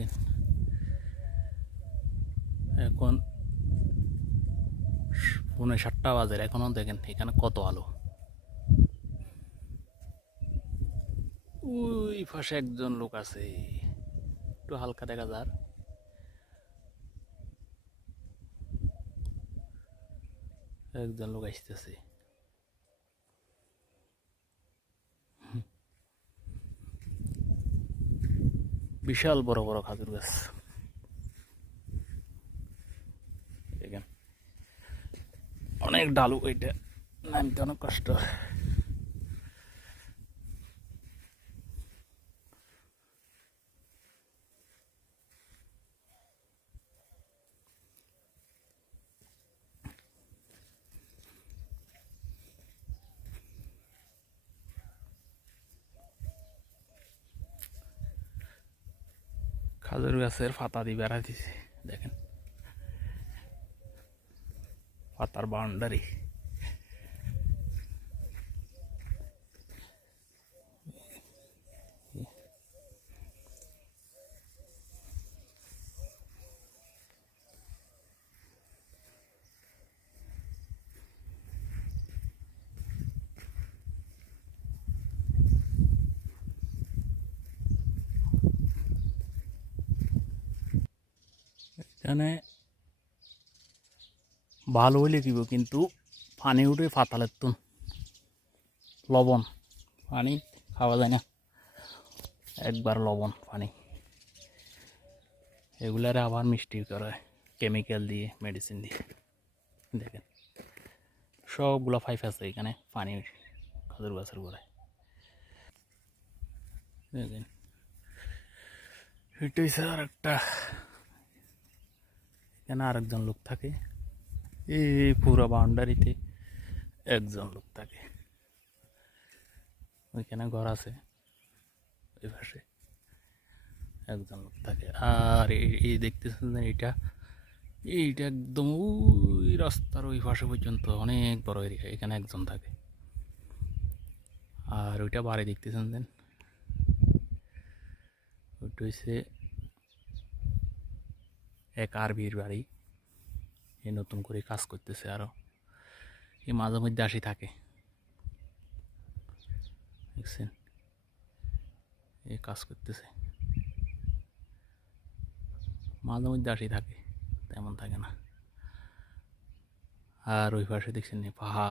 দেখেন এখন 7:30 বাজে, এখনো দেখেন এখানে কত আলো। ওই পাশে একজন লোক আছে, একটু হালকা দেখা যার, একজন লোক আসতেছে। বিশাল বড় বড় খাজুর গাছ দেখেন, অনেক ডালু, ওইটা নামতে অনেক কষ্ট। খাজুর গাছের পাতা দিয়ে বেড়া দিছে দেখেন, পাতার বাউন্ডারি। এখানে ভালো হইলে কিব, কিন্তু পানি উঠে পাতালের তুন লবণ, পানি খাওয়া যায় না, একবার লবণ পানি। এগুলারে আবার মিষ্টি করে কেমিক্যাল দিয়ে, মেডিসিন দিয়ে। দেখেন সবগুলো পাইপ আছে এখানে পানি খাজুর গাছের গোড়ায়। দেখেন এটা হচ্ছে আর একটা, এখানে আরেকজন লোক থাকে, এই পুরো বাউন্ডারিতে একজন লোক থাকে। ওইখানে ঘর আছে, ওই পাশে একজন লোক থাকে। আর এই দেখতেছেন এইটা, এইটা একদম ওই রাস্তার ওই পাশে পর্যন্ত অনেক বড় এরিয়া, এখানে একজন থাকে। আর ওইটা বাড়ি দেখতেছেন দেন, ওইটা হচ্ছে এক আরবির বাড়ি, এই নতুন করে কাজ করতেছে। আরও এই মাঝে মধ্যে আসি থাকে, দেখছেন এই কাজ করতেছে, মাঝে মধ্যে আসি থাকে, তেমন থাকে না। আর ওই পাশে দেখছেন পাহাড়।